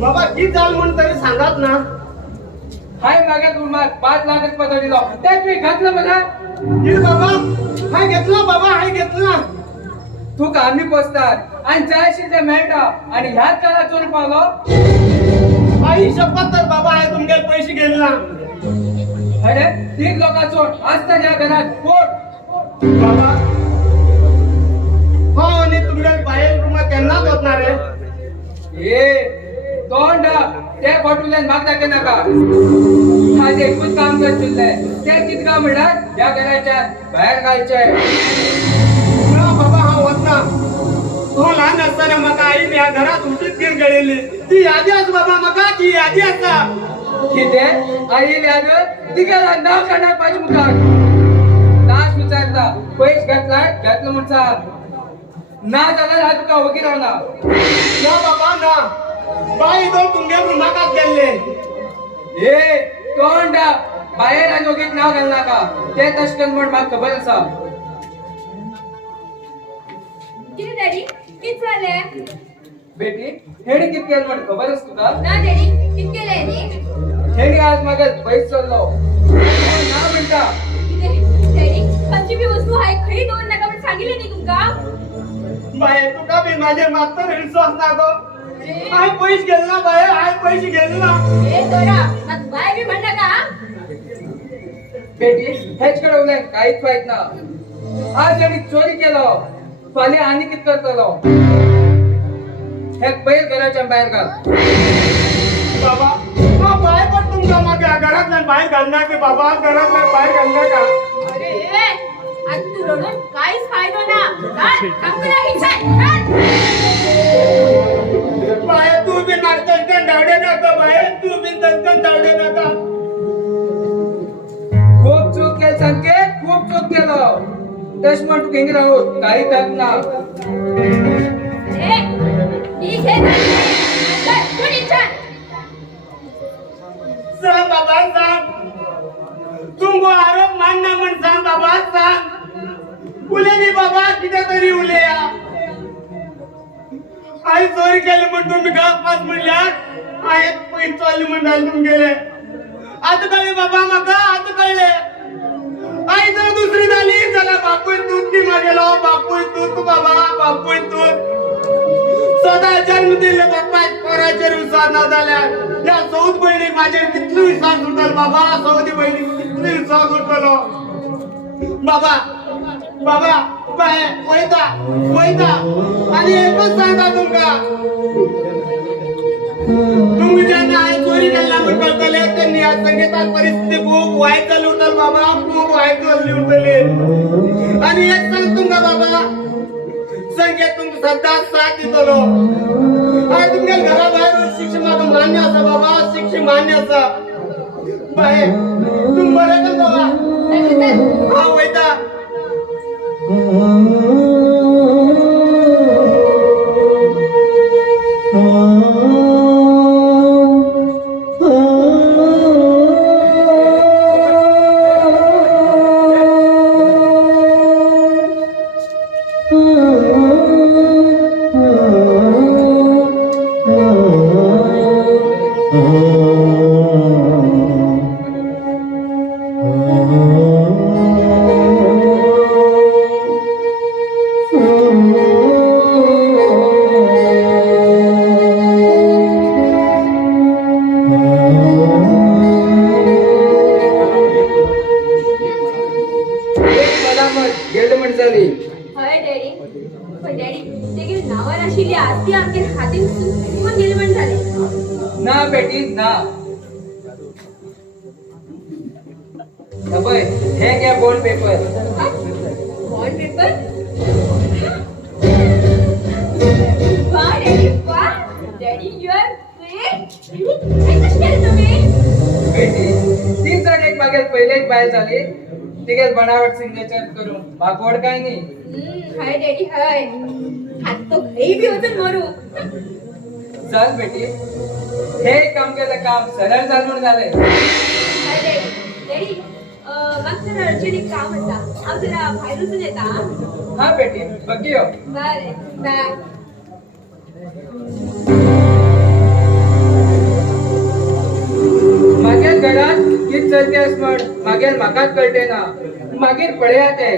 बाबा किती जाल म्हणून तरी सांगात ना. हाय मागे तुम्हाला 5 लाख पदर दिलो ते तुम्ही घातलं मला. किती बाबा हाय घेतला बाबा हाय घेतला. तू कामी पोचतात आणि जायशी ते मेळटा आणि ह्याच काला चोर पावलो. आई शपथ तर बाबा आहे तुमचे पैसे गेले ना. अरे 3 लोका चोट असता या घरात पोट. बाबा हो आणि तुमच्या बाहेर तुम्हाला केन्नाच होणार आहे. ए तोंड ते बटुल्यान माग दाखे नका. आज एकूच काम करतले ते कितका म्हणतात या घराच्या बाहेर घालचे. बाबा हा होता तो लहान असताना मका आईने या घरात उठीत घेऊन गेलेली ती यादी अस बाबा मका ती यादी असा. किती आई ल्यान तिघाला नाव काढणार पाहिजे मुखार. लास्ट विचारता पैस घातलं म्हणता ना झाला हा तुका वकील राहणार. ना बाबा ना बाई तो तुमच्या रुमाकात गेले. ए तोंड बाहेर आणि वकील नाव घाल नका ते तशकन म्हण मला खबर असा. किती डॅडी किती झाले. बेटी हेडी किती केलं म्हण खबर असतो का. ना डॅडी किती केले नी. हेडी आज मग पैस चाललो ना म्हणता. डॅडी खंयची बी वस्तू हाय खरी दोन नका पण सांगितले नी तुमका. बाई तुका बी माझे मात्र विश्वास ना गो. हाय पैसे गेले ना बाई हाय पैसे गेले ना. ए तोरा मग बाय बी म्हण नका. बेटी हेच कडवलंय काहीच माहित ना. आज यांनी चोरी केलं फाल्या आणि कित करतलो. हे बैल घराच्या बाहेर घाल. बाबा हा बाय पण तुमका माझ्या घरात नाही बाहेर घालणार की बाबा घरात नाही बाहेर घालणार का. अरे आज तू रडून काहीच फायदा ना. अंकुला विचार बाय तू बी नाटकन धावडे नका बाय तू बी तनकन धावडे नका. खूप चूक केलं संकेत खूप चूक केलं. तस म्हण तू घेऊन राहू काही त्यात ना. ए ठीक आहे चल कोण विचार. सांग बाबा सांग तुमको आरोप मानना म्हण सांग बाबा सांग. उले नी बाबा किती तरी उले या. आई चोरी केली म्हणून तुम्ही गाव पास म्हणल्यात आई पैसे चालली म्हणून तुम्ही गेले. आता कळले बाबा मका आता कळले. आई जर दुसरी झाली चला बापू तूच ती मागेलो बापू तूच बाबा बापू तूच. सदा जन्म दिले बाप्पा पोराचे विश्वास न झाल्या. या सौद बहिणी माझे किती विश्वास उठल बाबा सौदी बहिणी किती विश्वास उठलो. बाबा बाबा बाय वैदा वैदा आणि एकच सांगा तुमका तुम्ही ज्यांना आई चोरी केला म्हणून कळतले त्यांनी आज संगीतात परिस्थिती खूप वाईट झाली उठल बाबा खूप वाईट झाली उठले. आणि एक सांग तुमका बाबा संकेत तुमचं सध्या साथ देतलो. आज तुमच्या घराबाहेर शिक्षण माझं मान्य असा बाबा शिक्षण मान्य असा. बाय तुम बरं का बाबा हा वैदा. हाय डॅडी पण डॅडी ते गेले नावाला शिली आस्ती आमच्या हाती कोण गेले म्हण झाले. ना बेटी ना. अबे हे घ्या बॉन्ड पेपर. Bond paper. वाह डॅडी वाह डॅडी यू आर ग्रेट. हे कसे केले तुम्ही. बेटी ती जर एक मागेल पहिले एक बाहेर झाली तिघेच बनावट सिग्नेचर करून बाकवड काय नाही. हाय डॅडी हाय हात तो काही भी होतं मरू. चल बेटी हे काम केलं काम सरळ झालं म्हणून झालंय. हाय डॅडी डॅडी मागचं अर्जंट काम होता आम जरा बाहेर उचलून येता. हा बेटी बघियो. Bye bye. मागेर म्हाकाच कळटे ना मागीर पळया ते